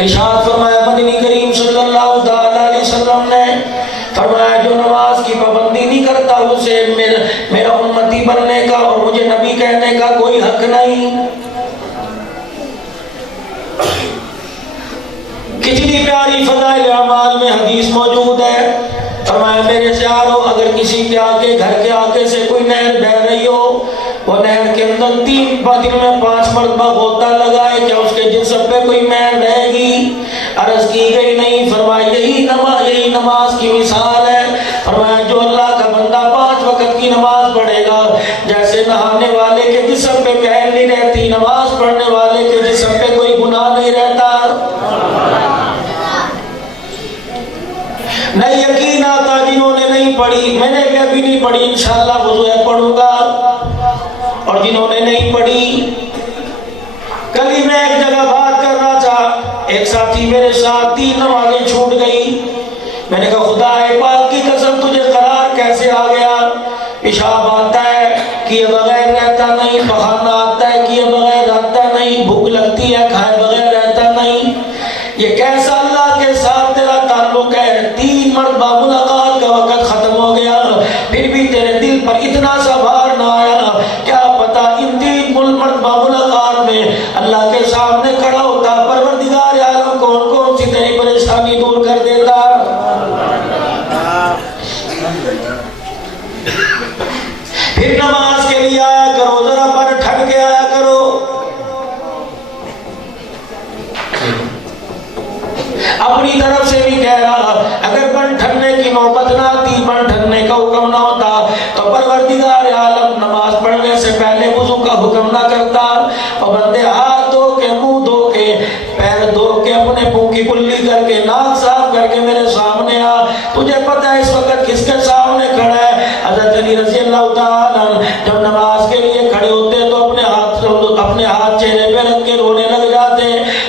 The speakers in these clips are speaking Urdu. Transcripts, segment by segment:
ارشاد فرمایا مدنی کریم صلی اللہ علیہ وسلم نے فرمایا جو نماز کی پابندی نہیں کرتا اسے میرا امتی بننے کا اور مجھے نبی کہنے کا کوئی حق نہیں۔ کتنی پیاری فضائل اعمال میں حدیث موجود ہے۔ فرمایا میرے پیارو اگر کسی کے آگے گھر کے آگے سے کوئی نہر بہ رہی ہو، وہ نہر کے اندر 3 دن میں 5 مرتبہ غوطہ لگائے، کیا اس کے جسم پہ کوئی میل رہے گی؟ عرض کی گئی نہیں۔ فرمایا یہی نماز کی مثال ہے۔ فرمایا جو اللہ کا بندہ 5 وقت کی نماز پڑھے گا، جیسے نہانے والے کے جسم پہ میل نہیں رہتی، نماز پڑھنے والے کے جسم پہ کوئی گناہ نہیں رہتا۔ نہیں یقین آتا جنہوں نے نہیں پڑھی، میں نے بھی ابھی نہیں پڑھی، انشاءاللہ وضو ہے پڑھوں گا، اور جنہوں نے نہیں پڑھی، کل ہی میں ایک جگہ بات کر رہا تھا، ایک ساتھی میرے ساتھ 3 نمازیں چھوٹ گئی۔ میں نے کہا خدا پاک کی قسم تجھے قرار کیسے آ گیا؟ پیشاب آتا ہے کیے بغیر رہتا نہیں، پخانا آتا ہے کیے بغیر رہتا نہیں، بھوک لگتی ہے کھائے بغیر رہتا نہیں۔ یہ کیسا اللہ کے ساتھ تیرا تعلق ہے؟ 3 مرتبہ ملاقات کا وقت ختم ہو گیا، پھر بھی تیرے دل پر اتنا سا بھار نہ آیا؟ کیا پتا ان 3 مرتبہ ملاقات میں اللہ کے سامنے کھڑا ہوتا پروردگار عالم کون کون سی تیری پریشانی دور کر دیتا۔ پھر نماز کے لیے آیا کرو، ذرا پر ٹھن کے آیا کرو۔ اپنی طرف سے بھی کہہ رہا، اگر بن ٹھننے کی نوبت نہ آتی، بن ٹھننے کا حکم نہ ہوتا تو پروردگار عالم نماز پڑھنے سے پہلے وضو کا حکم نہ کرتا، اور بندے ہاتھ دھو کے، منہ دھو کے، پیر دھو کے، اپنے منہ کی کلی کر کے، ناک صاف کر کے میرے سامنے آ۔ تجھے پتہ ہے اس وقت کس کے سامنے کھڑا ہے؟ حضرت علی رضی اللہ تعالیٰ جب نماز کے لیے کھڑے ہوتے تو اپنے ہاتھ چہرے پہ رکھ کے رونے لگ جاتے۔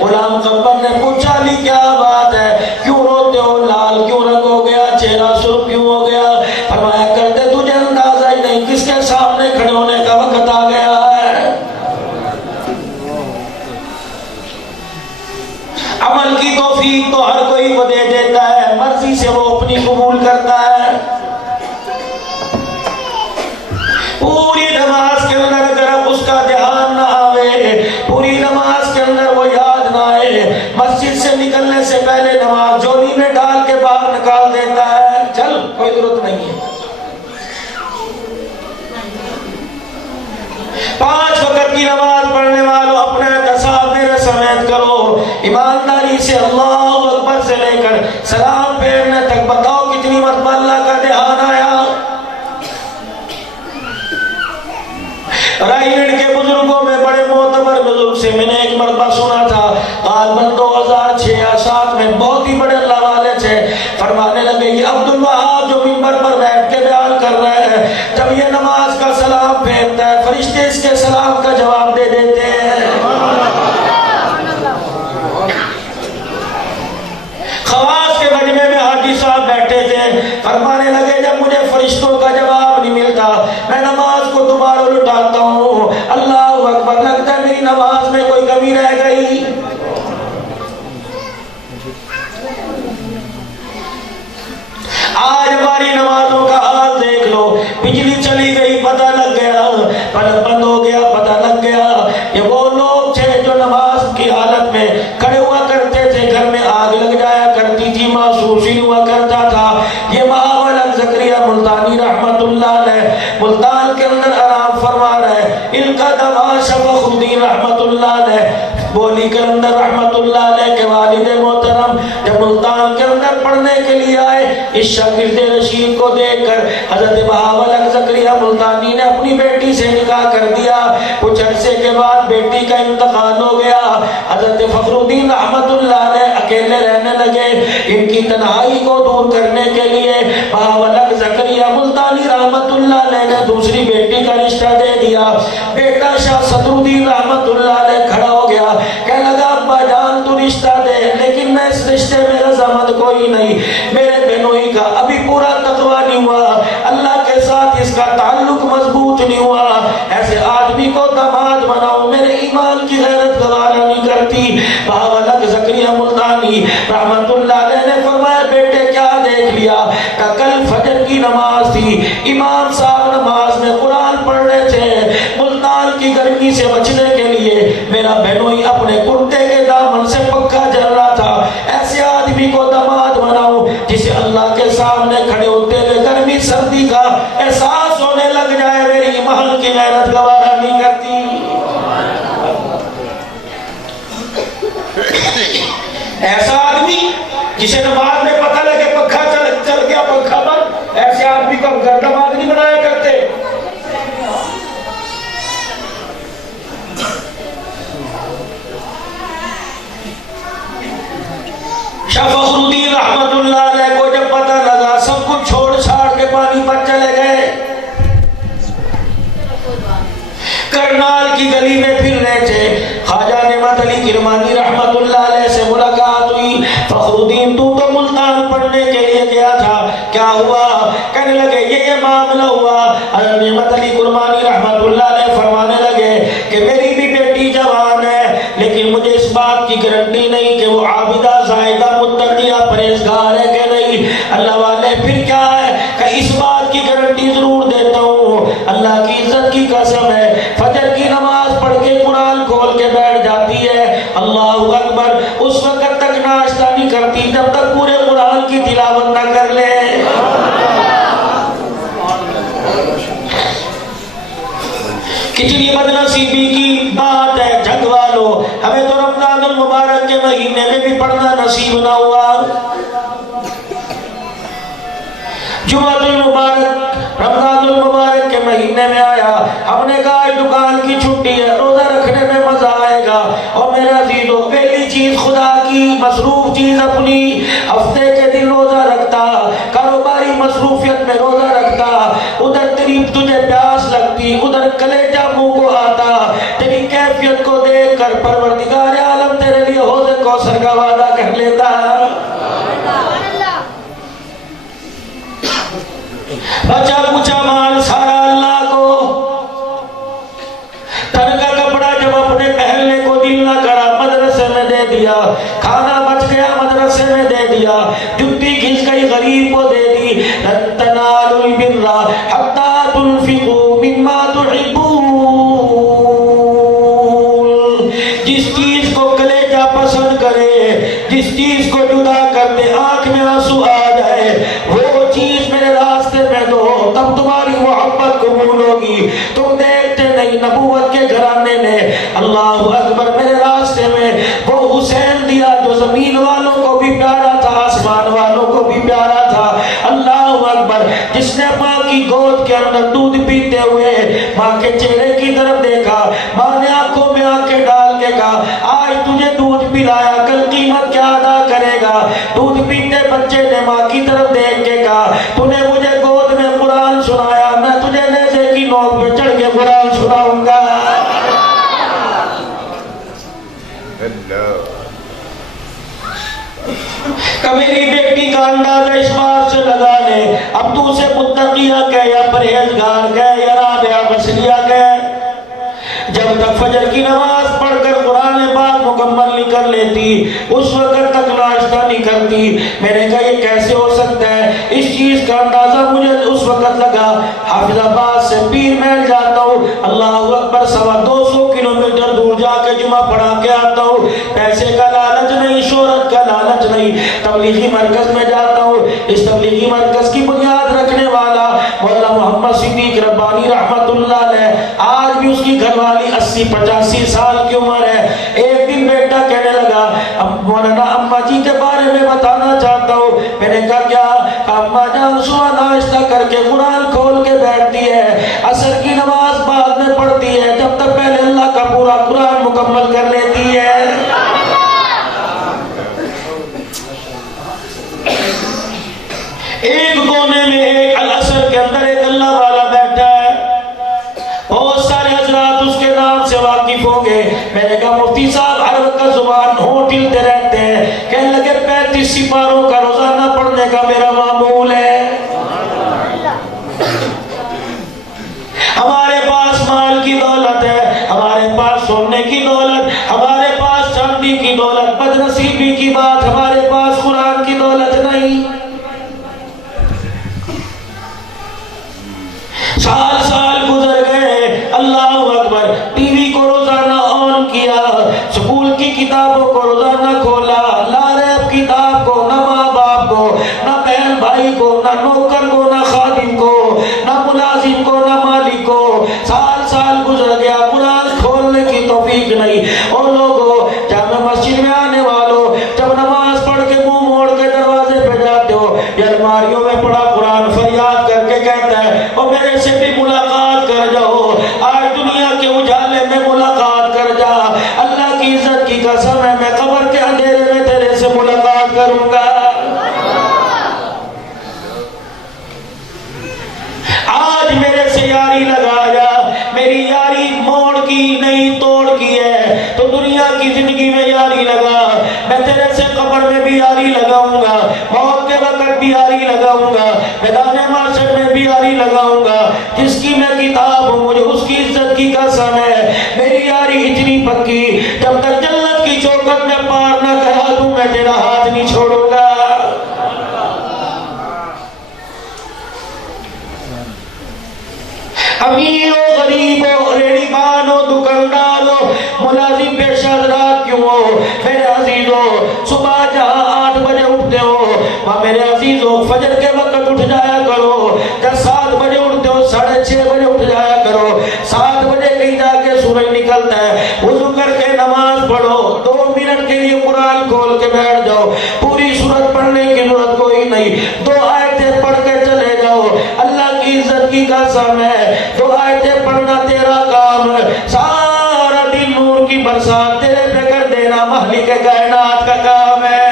غلام قبر نے پوچھا علی کیا بات ہے، کیوں روتے ہو؟ لال کیوں رنگ ہو گیا، چہرہ سرخ کیوں ہو گیا؟ فرمایا کرتے تجھے اندازہ ہی نہیں کس کے سامنے کھڑے ہونے کا وقت آ گیا ہے۔ عمل کی توفیق تو ہر کوئی کو دے دیتا ہے، مرضی سے وہ اپنی قبول کرتا ہے۔ پوری نماز کے اندر اگر اب اس کا دھیان نہ آئے، پوری نماز کے اندر وہ یاد نہ آئے، مسجد سے نکلنے سے پہلے نماز جولی میں ڈال کے باہر نکال دیتا ہے، چل کوئی ضرورت نہیں ہے۔ 5 وقت کی نماز پڑھنے والوں اپنے احتساب میرے سمیت کرو، ایمانداری سے اللہ اکبر سے لے کر سلام پھیرنے تک بتاؤ کتنی مرتبہ اللہ کا دھیان آیا۔ رائیگڑھ کے بزرگوں میں بڑے معتبر بزرگ سے میں نے ایک مرتبہ سنا تھا، غالباً 2006 یا 2007 میں، بہت ہی بڑے اللہ والے تھے، فرمانے لگے یہ عبدالوہاب جو منبر پر بیٹھ کے بیان کر رہے ہیں، جب یہ نماز کا سلام پھیرتا ہے فرشتے اس کے سلام کا جواب دے دیتے ہیں۔ خواص کے مجمع میں حاجی صاحب بیٹھے تھے، فرمانے لگے جب مجھے فرشتوں کا جواب نہیں ملتا میں نماز کو دوبارہ لٹاتا ہوں، اللہ اکبر، لگتا ہے میری نماز میں کوئی کمی رہ گئی۔ آج ہماری نمازوں کا حال دیکھ لو، بجلی چلی گئی پتہ لگ گیا، پلک بند ہو گیا پتہ لگ گیا۔ یہ وہ لوگ تھے جو نماز کی حالت میں کھڑے ہوا کرتے تھے، گھر میں آگ لگ جایا کرتی تھی، محسوس ہی ہوا کرتا تھا۔ یہ محمد زکریا ملتانی رحمت اللہ علیہ ملتان کے اندر آرام فرما رہے، ان کا دوا شفق الدین رحمت اللہ علیہ بولی کلندر رحمت اللہ علیہ کے والد محترم جب ملتان کے اندر پڑھنے کے لیے آئے، اس شاگرد رشید کو دیکھ کر حضرت بہاول زکریا ملتانی نے اپنی بیٹی سے نکاح کر دیا۔ کچھ عرصے کے بعد بیٹی کا انتقال ہو گیا، حضرت فخر الدین رحمت اللہ علیہ اکیلے رہنے لگے۔ ان کی تنہائی کو دور کرنے کے لیے بہاول زکریا ملتانی رحمت اللہ علیہ نے دوسری بیٹی کا رشتہ دے دیا۔ بیٹا شاہ صدر الدین رحمت اللہ علیہ کھڑا ہو گیا، کہنے لگا ابا جان تو رشتہ دے، لیکن میں اس رشتے میں رضامند کوئی نہیں، میرے بہنوئی کا ابھی پورا تقویٰ نہیں ہوا، اللہ کے ساتھ اس کا تعلق مضبوط نہیں ہوا، ایسے آدمی کو داماد بناؤ، میرے ایمان کی غیرت گوارا نہیں کرتی۔ بہاول زکریا ملتانی رحمت اللہ علیہ نے فرمایا بیٹے کیا دیکھ لیا؟ کہ کل فجر کی نماز تھی، امام صاحب نماز میں قرآن پڑھ رہے تھے، ملتان کی گرمی سے بچنے کے لیے میرا بہنوئی اپنے کرتے کے دامن سے پنکھا جل رہا تھا۔ ایسے آدمی کو داماد بناؤ جسے اللہ کے سامنے کھڑے ہوتے ہوئے گرمی سردی کا احساس ہونے لگ جائے، میری ایمان کی محنت گوارا نہیں کرتی۔ ایسا آدمی جسے نماز میں پتہ لگے پنکھا چل گیا پنکھا بند، ایسے آدمی کو گھر داماد نہیں بنایا کرتے۔ شاہ فخر الدین رحمت اللہ علیہ کو جب پتہ لگا سب کچھ چھوڑ چھاڑ کے پانی پر چلے گئے، کرنال کی گلی میں پھر رہے تھے، خواجہ نعمت علی کرمانی رحمت اللہ علیہ سے ملاقات ہوئی۔ فخر الدین تو ملتان پڑھنے کے لیے گیا تھا، کیا ہوا؟ کہنے لگے یہ معاملہ ہوا۔ حضرت نعمت علی کرمانی رحمت اللہ علیہ فرمانے لگے کہ میری بھی بیٹی جوان ہے، لیکن مجھے اس بات کی گارنٹی نہیں کہ وہ عابدہ زاہدہ متقیہ پرہیزگار ہے کہ نہیں۔ اللہ والے پھر کیا ہے کہ اس بات کی گارنٹی ضرور دیتا ہوں، اللہ کی عزت کی قسم ہے، فجر کی نماز پڑھ کے قرآن کھول کے بیٹھ جاتی ہے، اللہ اکبر، اس وقت تک ناشتہ نہیں کرتی جب تک پورے قرآن کی تلاوت نہ کر لے۔ کتنی بدنصیبی کی بات ہے جھگ والو، ہمیں تو رمضان المبارک کے مہینے میں بھی پڑھنا نصیب نہ ہوا۔ جمعہ المبارک رمضان المبارک کے مہینے میں آیا، ہم نے کہا دکان کی چھٹی ہے، روزہ رکھنے میں مزہ آئے گا، اور میرے عزیزو پہلی چیز خدا کی مصروف چیز اپنی ہفتے کے دن روزہ رکھتا، کاروباری مصروفیت میں روزہ رکھتا، ادھر قریب تجھے پیاس لگتی، ادھر کلیجہ منہ کو آتا، تیری کیفیت کو دیکھ کر پروردگار عالم تیرے لیے حوض کوثر کا وعدہ کر لیتا۔ بچا کچا مال سارا اللہ کو، تن کا کپڑا جب اپنے پہننے کو دل نہ کرا مدرسے میں دے دیا، کھانا بچ گیا مدرسے میں دے دیا، جوتی گھس گئی غریب کو دے دی۔ لن تنالوا البر حتى تنفقوا مما تحبون، جس چیز کو کلیجہ پسند کرے، جس چیز کو جدا کر دے، آنکھ میں آنسو آ جائے، وہ چیز میرے راستے میں دو، تب تمہاری محبت قبول ہوگی۔ تم دیکھتے نہیں نبوت کے گھرانے نے اللہ اکبر میرے راستے میں وہ حسین دیا جو زمین والوں کو بھی پیارا تھا، آسمان والوں کو بھی پیارا تھا۔ اللہ اکبر، جس نے ماں کی گود کے اندر دودھ پیتے ہوئے ماں کے چہرے کی طرف دیکھا، ماں نے آنکھوں میں آنکھیں ڈال کے کہا آج تجھے دودھ پلایا، کل قیمت کیا ادا کرے گا؟ دودھ پیتے بچے نے ماں کی طرف دیکھ کے کہا تو نے مجھے گود میں قرآن سنایا، میں تجھے نیزے کی نوک پہ چڑھ کے قرآن سناؤں گا۔ کہ میری بیٹی کا اندازہ اس بات سے لگا لے اب تو اسے متقیہ کہے یا پرہیزگار کہے یا رابعہ بصریہ کہے، جب تک فجر کی نماز پڑھ کر قرآن پاک مکمل نہیں کر لیتی اس وقت تک ناشتہ نہیں کرتی۔ میں نے کہا یہ کیسے ہو سکتا ہے؟ اس چیز کا اندازہ مجھے اس وقت لگا حافظ آباد سے پیر محل جاتا ہوں، اللہ اکبر 250 کلومیٹر دور جا کے جمعہ پڑھا کے آتا ہوں، پیسے کا لالچ نہیں، شہرت کا لالچ نہیں، تبلیغی مرکز میں جاتا ہوں، اس تبلیغی مرکز کی بنیاد رکھنے والا مولانا محمد صدیق ربانی رحمت اللہ علیہ، آج بھی اس کی گھر والی 80-85 سال کی عمر ہے۔ ایک دن بیٹا کہنے لگا مولانا اماں جی کے بارے میں بتانا چاہتا ہوں۔ میں نے کہا کیا؟ اماں جان صبح ناشتہ کر کے قرآن کھول کے بیٹھتی ہے، عصر کی نماز بعد میں پڑھتی ہے، جب تک پہلے اللہ کا پورا قرآن مکمل کر لیتی ہے۔ ایک کونے میں ایک العصر کے اندر ایک اللہ والا بیٹھا ہے، بہت سارے حضرات اس کے نام سے واقف ہوں گے۔ میں نے کہا مفتی صاحب ہر وقت زبان ہونٹ ہلتے رہتے ہیں، کہنے لگے 35 سپاروں کا روزانہ پڑھنے کا میرا معمول ہے۔ ہمارے پاس مال کی دولت ہے، ہمارے پاس سونے کی دولت، ہمارے پاس چاندی کی دولت، بدنصیبی کی بات، ہمارے پاس قرآن کی دولت نہیں. سال سال گزر گئے، اللہ اکبر، ٹی وی کو روزانہ آن کیا، سکول کی کتابوں کو روزانہ کھولا، لاریب کتاب کو، نہ ماں باپ کو، نہ بہن بھائی کو، نہ نوکر کو، نہ خادم کو، نہ ملازم کو، نہ مالک کو. سال سال گزر گیا، قرآن کھولنے کی توفیق نہیں. اور لوگوں، جامع مسجد میں آنے والوں، جب نماز پڑھ کے منہ موڑ کے دروازے پہ جاتے ہو، یا الماریوں میں پڑا قرآن فریاد کر کے کہتا ہے اور میرے سے بھی ملاقات کر جاؤ، آج دنیا کے اجالے میں ملاقات کر جا. اللہ کی عزت کی قسم ہے، میں قبر کے اندھیرے میں تیرے سے ملاقات کروں گا. آج میرے سے یاری لگایا، میری یاری موڑ کی نہیں توڑ کی ہے، تو دنیا کی زندگی میں یاری لگا، میں تیرے سے قبر میں بھی یاری لگاؤں گا، موت کے وقت بھی یاری لگاؤں گا، میدان محشر میں بھی یاری لگاؤں گا. جس کی میں کتاب ہوں، مجھے اس کی عزت کی قسم ہے، میری یاری اتنی پکی، جب تک جنت کی چوکھٹ میں پار نہ کرا دوں میں تیرا ہاتھ نہیں چھوڑوں گا. امیرو غریبو، ریڑی بانو، دکاندارو، ملازم پیشہ حضرات کیوں ہو، میرے عزیزو، صبح جہاں 8 بجے اٹھتے ہو، وہاں میرے عزیزو فجر کے وقت اٹھ جایا کرو. جب 7 بجے اٹھتے ہو، 6:30 بجے اٹھ جایا کرو. 7 بجے کہیں جا کے سورج نکلتا ہے، وضو کر کے نماز پڑھو، 2 منٹ کے لیے قرآن کھول کے بیٹھ جاؤ. پوری سورت پڑھنے کی ضرورت کوئی نہیں، 2 آیتیں پڑھ کے چلے جاؤ. اللہ کی عزت کی قسم ہے، 2 آیتیں پڑھنا تیرا کام ہے، سارا دن نور کی برسات تیرے پہ کر دینا مالک کائنات کا کام ہے.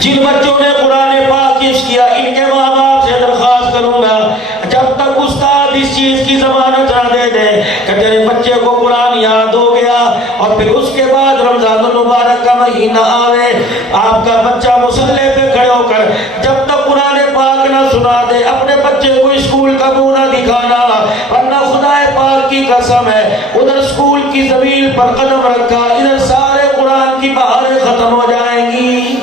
جن بچوں نے قرآن پاک حفظ کیا، ان کے ماں باپ سے درخواست کروں گا، جب تک استاد اس چیز کی ضمانت نہ دے دے کہ تیرے بچے کو قرآن یاد ہو گیا، اور پھر اس کے بعد رمضان المبارک کا مہینہ آوے، آپ کا بچہ مصلی پہ کھڑے ہو کر جب تک قرآن پاک نہ سنا دے، اپنے بچے کو اسکول کا منہ نہ دکھانا، ورنہ خدا پاک کی قسم ہے، ادھر اسکول کی زمین پر قدم رکھا، ادھر سارے قرآن کی بہاریں ختم ہو جائیں گی.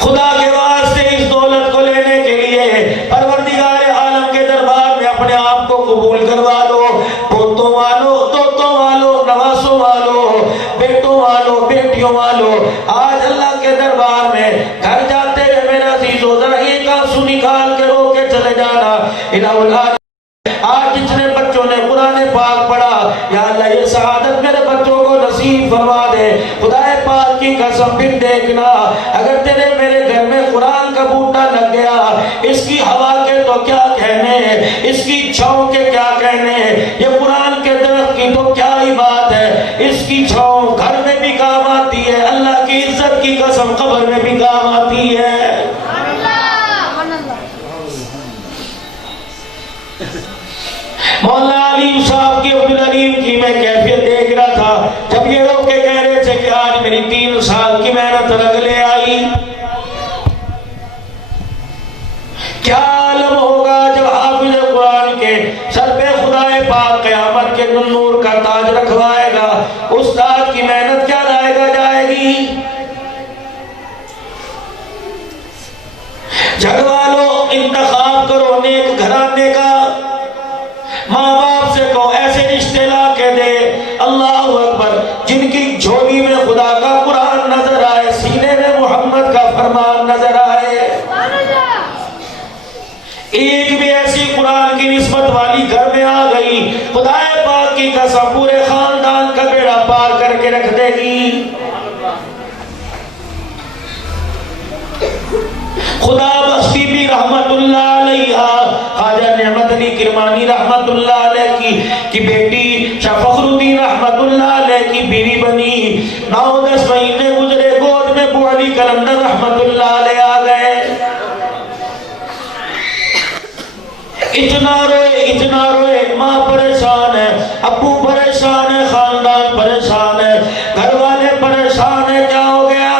خدا کے واسطے اس دولت کو لینے کے لیے پروردگار عالم کے دربار میں اپنے آپ کو قبول کروا لو. پوتوں والو، دوتوں والو، نواسوں والو، بیٹوں والو، بیٹیوں والو، آج اللہ کے دربار میں گھر جاتے ہیں میرے عزیزو، ذرا ایک آنسو نکال کے رو کے چلے جانا. الہ العالمین، آج جتنے بچوں نے قرآن پاک پڑھا، یا اللہ یہ سعادت میرے بچوں کو نصیب فرما دے. خدا پاک کی قسم، پھر دیکھنا اگر تیرے میرے گھر میں قرآن کا بوٹا لگ گیا، اس کی ہوا کے تو کیا کہنے، اس کی چھاؤں کے کیا کہنے، یہ قرآن کے درخت کی تو کیا ہی بات ہے. اس کی چھاؤں گھر میں بھی کام آتی ہے، اللہ کی عزت کی قسم قبر میں بھی کام آتی ہے. مولانا علیم صاحب کی عبدالعلیم کی میں کیفیت دیکھ رہا تھا، جب یہ رو کے کہہ رہے تھے کہ آج میری 3 سال کی محنت رنگ لے آئی. کیا عالم ہوگا جب حافظ قرآن کے سر پہ خدا پاک قیامت کے نور کا تاج رکھوائے گا، استاد کی محنت کیا لائے گا جائے گی. جھگوالو، انتخاب کرو نیک گھرانے کا، ماں باپ سے کہو ایسے رشتے لا کے دے، اللہ اکبر، جن کی جھولی میں خدا کا قرآن نظر آئے، سینے میں محمد کا فرمان نظر آئے. ایک بھی ایسی قرآن کی نسبت والی گھر میں آ گئی، خدا پاک کی قسم پورے خاندان کا بیڑا پار کر کے رکھ دے گی. خدا بخش بی بی رحمت اللہ علیہ، خواجہ نعمت علی کرمانی رحمت اللہ علیہ کی بیٹی شاہ فخر الدین رحمت اللہ علیہ کی بیوی بنی. 9-10 مہینے گزرے، گود میں ابو علی کلندر رحمت اللہ علیہ آ گئے. اتنا روئے، ماں پریشان ہے، ابو پریشان ہے، خاندان پریشان ہے، گھر والے پریشان ہے. کیا ہو گیا؟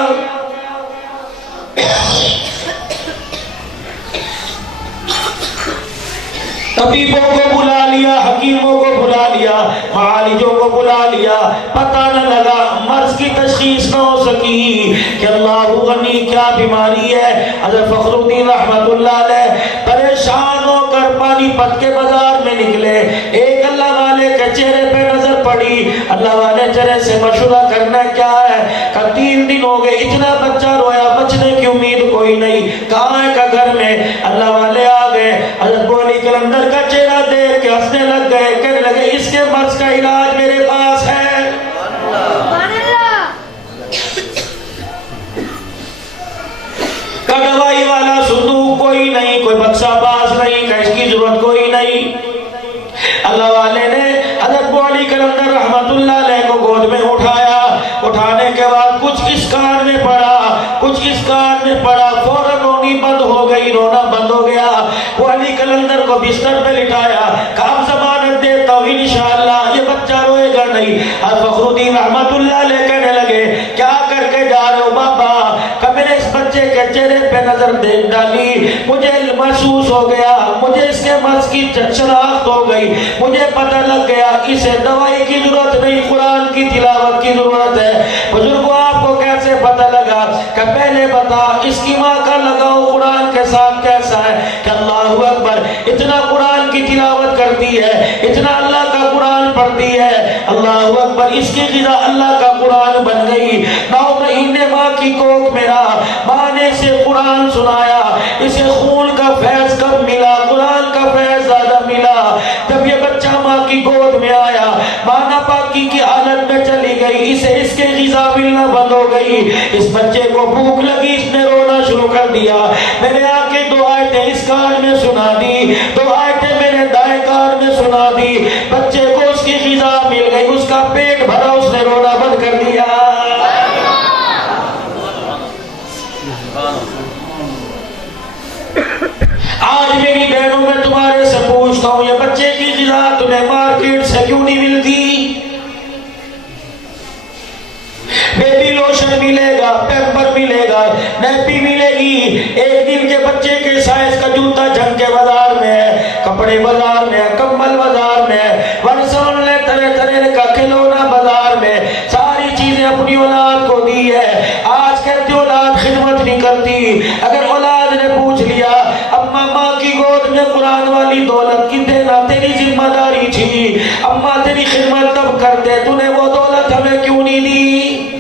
طبیبوں کو بلا لیا، حکیموں کو بلا لیا، معالجوں کو بلا لیا، پتہ نہ لگا، مرض کی تشخیص نہ ہو سکی کہ اللہ غنی کیا بیماری ہے۔ حضرت فخر الدین رحمت اللہ علیہ پریشان ہو کر پانی پت کے بازار میں نکلے، ایک اللہ والے کے چہرے پہ نظر پڑی، اللہ والے چہرے سے مشورہ کرنا کیا ہے، کہ 3 دن ہو گئے، اتنا بچہ رویا، بچنے کی امید کوئی نہیں، کہاں ہے کہ گھر میں؟ اللہ والے آ گئے، حضرت بولی کلندر کا چہرہ دیکھ کے ہنسنے لگ گئے، کہنے لگے اس کے مرض کا علاج میرے پاس ہے۔ کا دوائی والا صندوق کوئی نہیں، کوئی بکسا باز نہیں، کہ اس کی ضرورت کوئی نہیں۔ اللہ والے نے حضرت بولی کلندر رحمت اللہ علیہ کو گود میں اٹھایا، اٹھانے کے بعد کچھ اس کان میں پڑا، کچھ اس کان میں پڑا، فوراً رونی بند ہو گئی، رونا بند ہو گیا۔ بولی کلندر کو بستر پہ لٹایا، کہا اب ضمانت دیتا ہوں انشاءاللہ یہ بچہ روئے گا نہیں۔ فخر الدین رحمت اللہ علیہ کہنے لگے کیا کر کے جا رہے ہو بابا؟ کہ میں نے اس بچے کے چہرے پہ نظر دیکھ ڈالی، مجھے محسوس ہو گیا، مجھے اس کے مرض کی شناخت ہو گئی، مجھے پتہ لگ گیا اسے دوائی کی ضرورت نہیں، قرآن کی تلاوت کی ضرورت ہے۔ بزرگوں آپ کو کیسے پتہ لگا؟ کہ پہلے بتا اس کی ماں کا لگاؤ قرآن کے ساتھ کیسا ہے؟ کہ اللہ اکبر، اتنا قرآن کی تلاوت کرتی ہے، اتنا اللہ کا قرآن پڑھتی ہے، اللہ اکبر، اس کی غذا اللہ کا قرآن بن گئی۔ 9 مہینے ماں کی کوکھ میں رہا، ماں نے اسے قرآن سنایا، اسے خون کا فیض کم ملا، قرآن کا فیض زیادہ ملا۔ جب یہ بچہ ماں کی گود میں آیا، ماں ناپاکی کی حالت میں چلی گئی، اسے اس کے غذا ملنا بند ہو گئی، اس بچے کو بھوک لگی، اس نے رونا شروع کر دیا۔ میں نے آ کے 2 آیتیں اس کان میں سنا دی، 2 آیتیں میں نے دائیں کان میں سنا دی، بچے کو اس کی غذا مل گئی، اس کا پیٹ بھرا، اس نے رونا بند کر دیا۔ آج میری بہنوں میں تمہارے سے پوچھتا ہوں، یہ بچے کی غذا تمہیں مارکیٹ سے کیوں نہیں ملتی؟ بیبی لوشن ملے گا، پیمپر ملے گا، نیپی ملے گی، ایک دن کے بچے کے سائز کا جوتا جھنگ کے بازار میں ہے، کپڑے بازار میں ہے، کمبل بازار میں ہے، ورثوں نے طرح طرح کا کھلونا بازار میں، ساری چیزیں اپنی اولاد کو دی ہے۔ آج کہتے اولاد خدمت نہیں کرتی۔ اگر اولاد نے پوچھ لیا اماں ماں کی گود میں قرآن والی دولت کی دینا تیری ذمہ داری تھی، اماں تیری خدمت تب کرتے، تو نے وہ دولت ہمیں کیوں نہیں دی؟